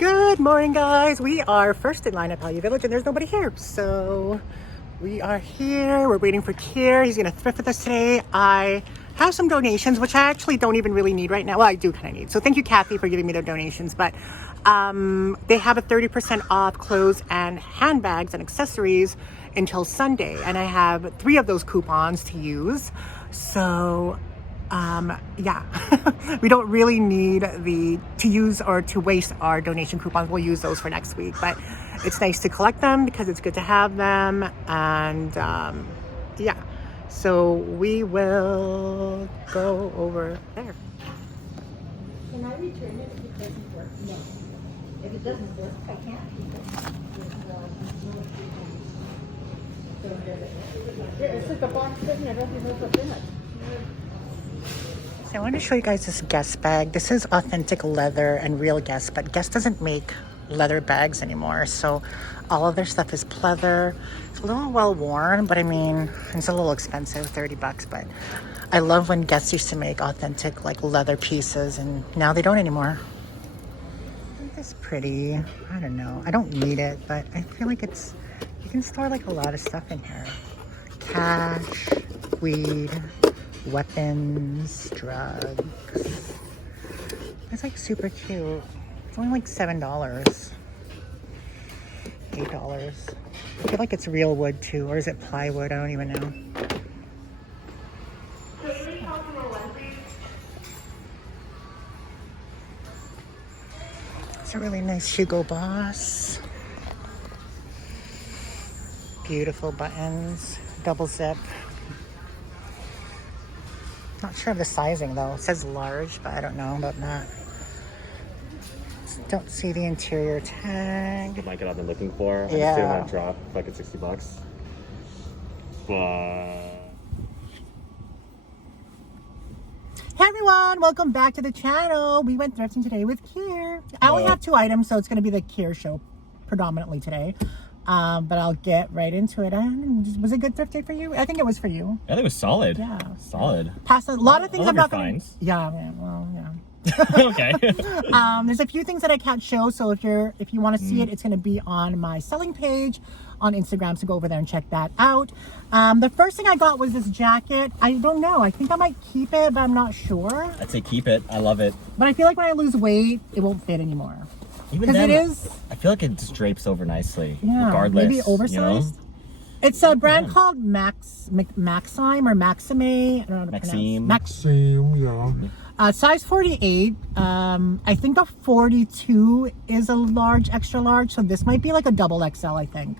Good morning, guys. We are first in line at Value Village and there's nobody here. So we are here. We're waiting for Kier. He's going to thrift with us today. I have some donations, which I actually don't even really need right now. Well, I do kind of need. So thank you, Kathy, for giving me the donations. But they have a 30% off clothes and handbags and accessories until Sunday. And I have 3 of those coupons to use. So yeah, we don't really need to use or to waste our donation coupons. We'll use those for next week, but it's nice to collect them because it's good to have them. And yeah, so we will go over there. Can I return it if it doesn't work? No. If it doesn't work, I can't keep it. It's like a box sitting there, doesn't know what's in it. So I want to show you guys this Guess bag. This is authentic leather and real Guess, but Guess doesn't make leather bags anymore. So all of their stuff is pleather. It's a little well worn, but I mean, it's a little expensive, 30 bucks, but I love when Guess used to make authentic like leather pieces and now they don't anymore. Isn't this pretty? I don't know. I don't need it, but I feel like you can store like a lot of stuff in here. Cash, weed, weapons, drugs. It's like super cute. It's only like $7, $8. I feel like it's real wood too, or is it plywood? I don't even know. It's a really nice Hugo Boss. Beautiful buttons, double zip. Not sure of the sizing though. It says large, but I don't know about that. Don't see the interior tag. The blanket I've been looking for. I Yeah. just didn't want to drop like at 60 bucks. But Hey everyone, welcome back to the channel. We went thrifting today with Kier. I only have 2 items, so it's going to be the Kier show predominantly today. But I'll get right into it. Was it a good thrift day for you? I think it was for you. I think it was solid. Yeah. Solid. Past a lot of things I'm not going to... finds. Yeah, well, yeah. Okay. There's a few things that I can't show, so if you want to see it, it's going to be on my selling page on Instagram, so go over there and check that out. The first thing I got was this jacket. I don't know, I think I might keep it, but I'm not sure. I'd say keep it. I love it. But I feel like when I lose weight, it won't fit anymore. Even Because then, it is, I feel like it just drapes over nicely. yeah, regardless. maybe oversized. You know? It's a brand called Maxime or Maxime. I don't know how to Maxime. pronounce. Maxime, yeah. Size 48. I think a 42 is a large, extra large. So this might be like a double XL, I think.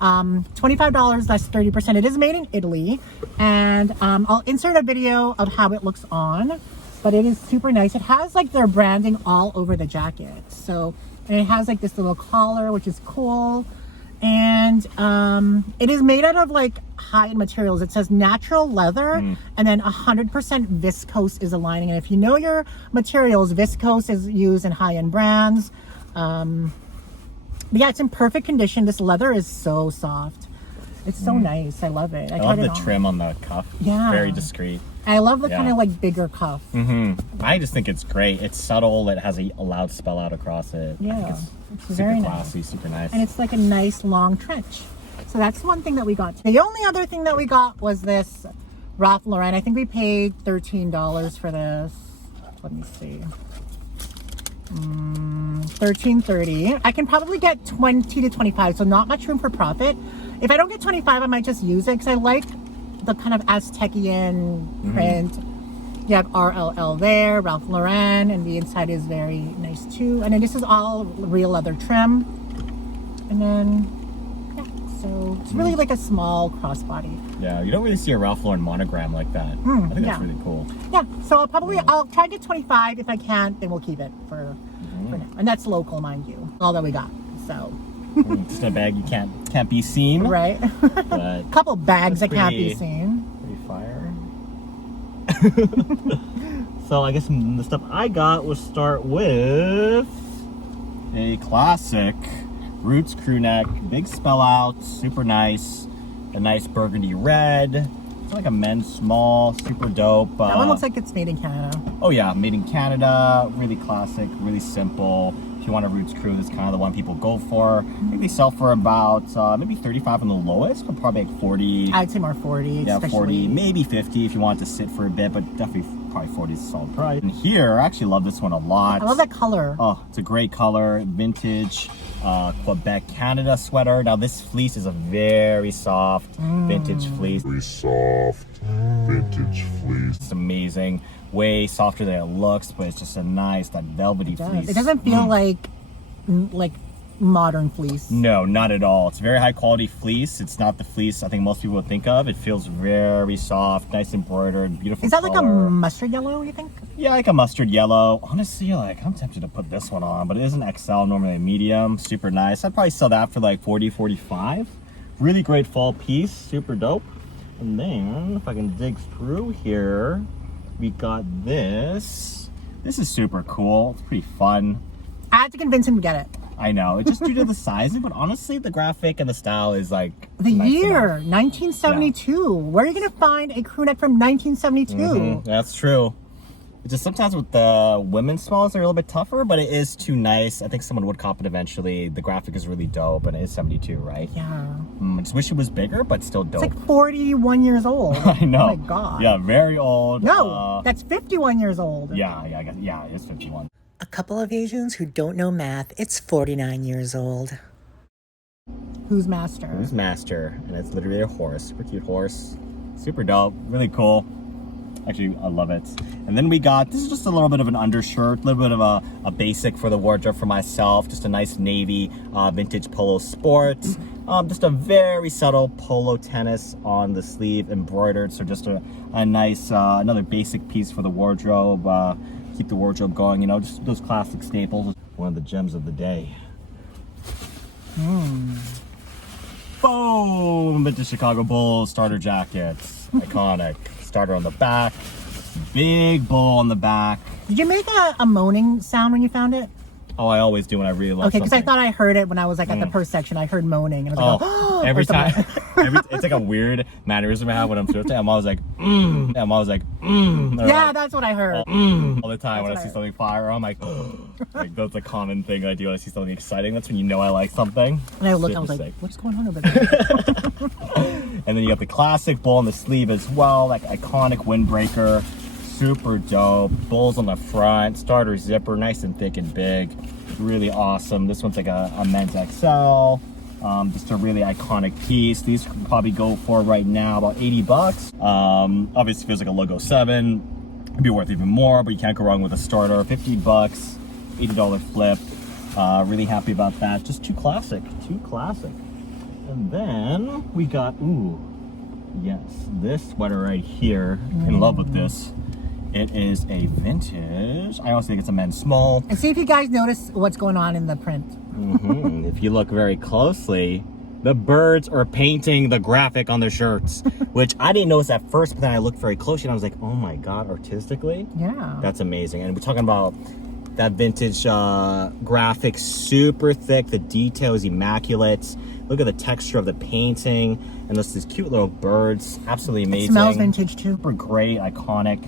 $25 less 30%. It is made in Italy. And I'll insert a video of how it looks on. But it is super nice. It has like their branding all over the jacket. So, and it has like this little collar, which is cool. And it is made out of like high-end materials. It says natural leather and then 100% viscose is the lining. And if you know your materials, viscose is used in high-end brands. But yeah, it's in perfect condition. This leather is so soft. It's so nice. I love it. I love the trim on the cuff. Yeah. Very discreet. I love the kind of like bigger cuff. I just think it's great. It's subtle. It has a loud spell out across it. I think Yeah, it's it's very super nice. classy, super nice. And it's like a nice long trench. So that's one thing that we got. The only other thing that we got was this Ralph Lauren. I think we paid $13 for this. Let me see. $13.30. I can probably get 20 to 25, so not much room for profit. If I don't get 25, I might just use it because I like the kind of Aztecian print. You have RLL there, Ralph Lauren, and the inside is very nice too. And then this is all real leather trim. And then, yeah, so it's really like a small crossbody. Yeah, you don't really see a Ralph Lauren monogram like that. I think that's really cool. Yeah, so I'll try to get 25. If I can't, then we'll keep it for now. And that's local, mind you, all that we got. So. Just in a bag you can't be seen. Right. But couple bags that can't be pretty- seen. Pretty fire. So I guess the stuff I got will start with a classic Roots crew neck, big spell out, super nice, a nice burgundy red. It's like a men's small, super dope. That one looks like it's made in Canada. Oh yeah, made in Canada, really classic, really simple. If you want a Roots crew, that's kind of the one people go for. I think they sell for about maybe 35 on the lowest, but probably like 40. I'd say more 40. Yeah, especially. 40, maybe 50 if you want it to sit for a bit, but definitely probably 40 is a solid price. And here, I actually love this one a lot. I love that color. Oh, it's a great color, vintage Quebec, Canada sweater. Now this fleece is a very soft vintage fleece. Very soft vintage fleece. It's amazing. Way softer than it looks, but it's just a nice, that velvety fleece. It doesn't feel like modern fleece. No, not at all. It's very high quality fleece. It's not the fleece I think most people would think of. It feels very soft, nice embroidered, beautiful. Is that like a color. mustard yellow, you think? Yeah, like a mustard yellow. Honestly, like I'm tempted to put this one on, but it is an XL, normally a medium. Super nice. I'd probably sell that for like 40, 45. Really great fall piece, super dope. And then if I can dig through here, we got this. This is super cool. It's pretty fun. I had to convince him to get it. I know, it's just due to the sizing, but honestly, the graphic and the style is like The nice year, enough. 1972. Where are you going to find a crew neck from 1972? That's true. It's just sometimes with the women's smalls, they're a little bit tougher, but it is too nice. I think someone would cop it eventually. The graphic is really dope, and it is 72, right? Yeah. I just wish it was bigger, but still dope. It's like 41 years old. I know. Oh my God. Yeah, very old. No, that's 51 years old. Yeah, it is 51. A couple of Asians who don't know math, it's 49 years old. Who's master? Who's master? And it's literally a horse. Super cute horse. Super dope. Really cool. Actually, I love it. And then we got, this is just a little bit of an undershirt, a little bit of a basic for the wardrobe for myself. Just a nice navy vintage polo sport. Just a very subtle polo tennis on the sleeve, embroidered. So just a nice, another basic piece for the wardrobe. Keep the wardrobe going, you know, just those classic staples. One of the gems of the day. Boom! Vintage Chicago Bulls starter jackets. Iconic. Starter on the back. Big bull on the back. Did you make a moaning sound when you found it? Oh, I always do when I really love Okay, because I something. thought I heard it when I was like at the purse section. I heard moaning. And I was like, Oh, every or something. time. It's like a weird mannerism I have when I'm thrifting. I'm always like, I'm always like, or Yeah, like, that's what I heard. all the time when I That's see right. something fire. I'm like, like that's a common thing I do when I see something exciting. That's when you know I like something. And I looked, I was Super like, sick. what's going on over there? And then you got the classic bull on the sleeve as well, like iconic windbreaker. Super dope. Bulls on the front, starter zipper, nice and thick and big. Really awesome. This one's like a men's XL. Just a really iconic piece. These could probably go for right now about 80 bucks. Obviously feels like a Logo 7. It'd be worth even more, but you can't go wrong with a starter. 50 bucks, $80 flip. Really happy about that. Just too classic, too classic. And then we got, ooh, yes, this sweater right here. In love with this. It is a vintage. I also think it's a men's small. And see if you guys notice what's going on in the print. If you look very closely, the birds are painting the graphic on their shirts, which I didn't notice at first, but then I looked very closely and I was like, oh my God, artistically? Yeah. That's amazing. And we're talking about that vintage graphic, super thick. The detail is immaculate. Look at the texture of the painting and these cute little birds. Absolutely amazing. It smells vintage too. Super great, iconic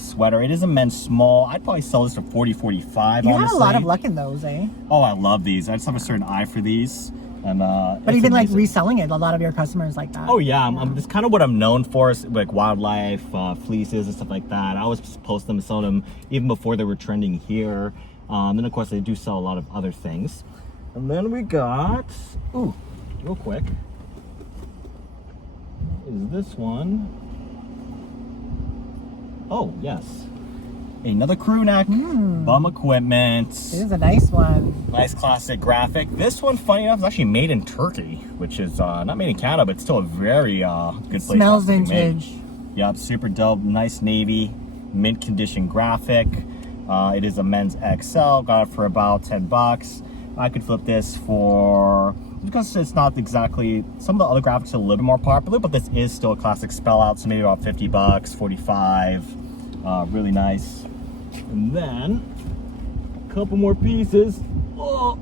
sweater. It is a men's small. I'd probably sell this for 40, 45, You honestly. had a lot of luck in those, eh? Oh, I love these. I just have a certain eye for these. And, But it's even like amazing. reselling it, a lot of your customers like that. Oh yeah, it's kind of what I'm known for, is like wildlife, fleeces and stuff like that. I always post them and sell them even before they were trending here. Then of course they do sell a lot of other things. And then we got, ooh, real quick, is this one. Oh yes, another crew neck, bum equipment. It is a nice one. Nice classic graphic. This one, funny enough, is actually made in Turkey, which is not made in Canada, but still a very good place. Smells to be made. vintage. Yep, super dope. Nice navy, mint condition graphic. It is a men's XL. Got it for about 10 bucks. I could flip this for, because it's not exactly, some of the other graphics are a little bit more popular, but this is still a classic spell out, so maybe about 50 bucks, 45. Really nice. And then, a couple more pieces. Oh,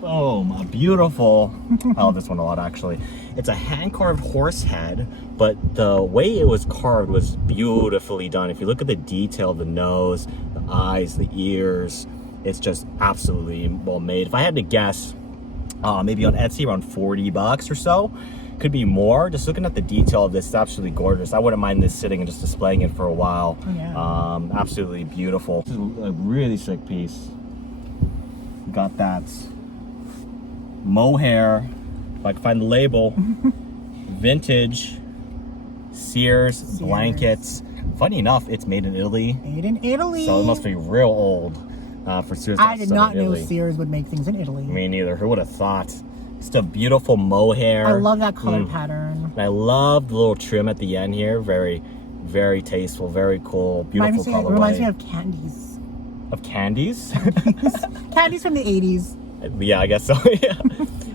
boom, a beautiful, I love this one a lot actually. It's a hand-carved horse head, but the way it was carved was beautifully done. If you look at the detail of the nose, the eyes, the ears, It's just absolutely well made. If I had to guess, maybe on Etsy around $40 or so. Could be more. Just looking at the detail of this, it's absolutely gorgeous. I wouldn't mind this sitting and just displaying it for a while. Yeah. Absolutely beautiful. This is a really sick piece. Got that mohair, if I can find the label, vintage Sears blankets. Funny enough, it's made in Italy. Made in Italy. So it must be real old for Sears. I did not know Sears would make things in Italy. Me neither. Who would have thought? Just a beautiful mohair. I love that color pattern. And I love the little trim at the end here. Very, very tasteful, very cool, beautiful colorway. It reminds me of candies. Of candies? Candies from the 80s. Yeah, I guess so, yeah.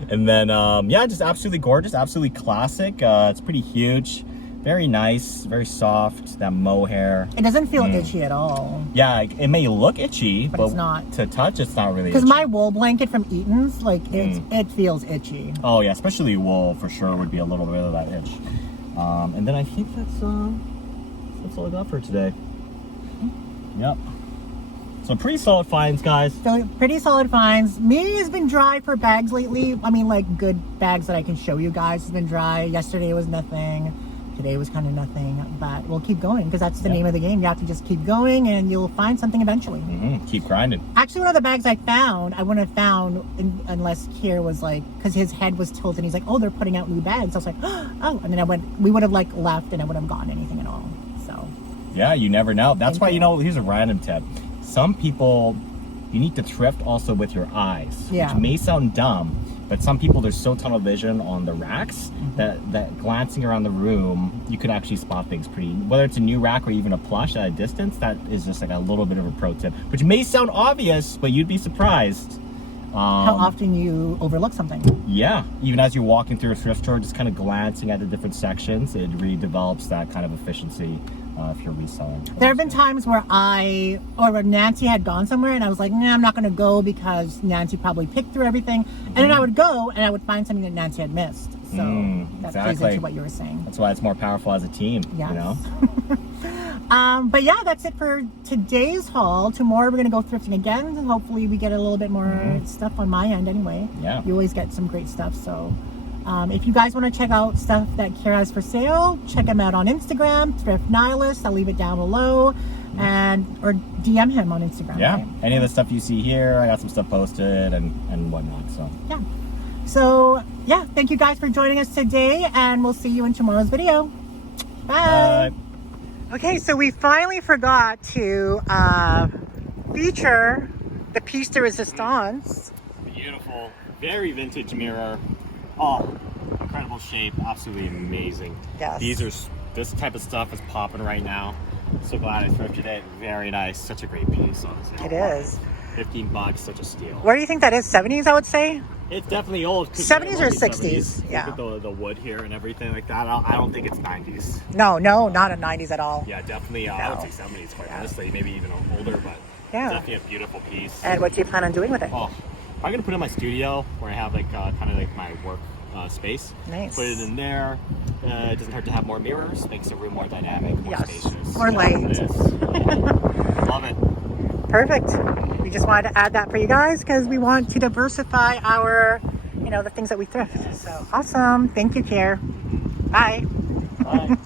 And then, yeah, just absolutely gorgeous, absolutely classic. It's pretty huge. Very nice, very soft, that mohair. It doesn't feel itchy at all. Yeah, it may look itchy, but it's not. To touch, it's not really itchy. Because my wool blanket from Eaton's, like, it feels itchy. Oh, yeah, especially wool, for sure, would be a little bit of that itch. And then I think that's all I got for today. Yep. So pretty solid finds, guys. So pretty solid finds. Me has been dry for bags lately. I mean, like, good bags that I can show you guys has been dry. Yesterday was nothing. Today was kind of nothing, but we'll keep going because that's the name of the game. You have to just keep going and you'll find something eventually. Keep grinding. Actually, one of the bags I found, I wouldn't have found unless Kier was like, because his head was tilted and he's like, oh, they're putting out new bags. I was like, oh, and then we would have like left and I wouldn't have gotten anything at all. So. Yeah, you never know. That's why, here's a random tip. Some people, you need to thrift also with your eyes, which may sound dumb. But some people, there's so tunnel vision on the racks that glancing around the room, you can actually spot things pretty, whether it's a new rack or even a plush at a distance, that is just like a little bit of a pro tip, which may sound obvious, but you'd be surprised. How often you overlook something. Yeah, even as you're walking through a thrift store, just kind of glancing at the different sections, it really develops that kind of efficiency if you're reselling. There have been times where Nancy had gone somewhere and I was like, nah, I'm not going to go because Nancy probably picked through everything. And then I would go and I would find something that Nancy had missed. So that plays into what you were saying. That's why it's more powerful as a team, yes. You know? But yeah, that's it for today's haul. Tomorrow we're going to go thrifting again. And hopefully we get a little bit more stuff on my end anyway. Yeah. You always get some great stuff. So if you guys want to check out stuff that Kier has for sale, check him out on Instagram, Thrift Nihilist. I'll leave it down below. Or DM him on Instagram. Yeah. Right? Any of the stuff you see here, I got some stuff posted and whatnot. So yeah. So yeah, thank you guys for joining us today, and we'll see you in tomorrow's video. Bye. Okay, so we finally forgot to feature the piece de resistance. Beautiful, very vintage mirror. Oh, incredible shape, absolutely amazing. Yes. This type of stuff is popping right now. So glad I thrifted it. Very nice, such a great piece. Honestly. It is. $15, such a steal. What do you think that is? 70s, I would say. It's definitely old. 70s or 60s? Yeah. Look at the wood here and everything like that. I don't think it's 90s. No, not a 90s at all. Yeah, definitely. I would say 70s, quite honestly. Maybe even older, but definitely a beautiful piece. And what do you plan on doing with it? Oh, I'm gonna put it in my studio where I have like kind of like my work space. Nice. Put it in there. It doesn't hurt to have more mirrors. Makes the room more dynamic, more spacious. More light. Love it. Perfect. We just wanted to add that for you guys because we want to diversify our, the things that we thrift. So awesome. Thank you, Kier. Bye. Bye.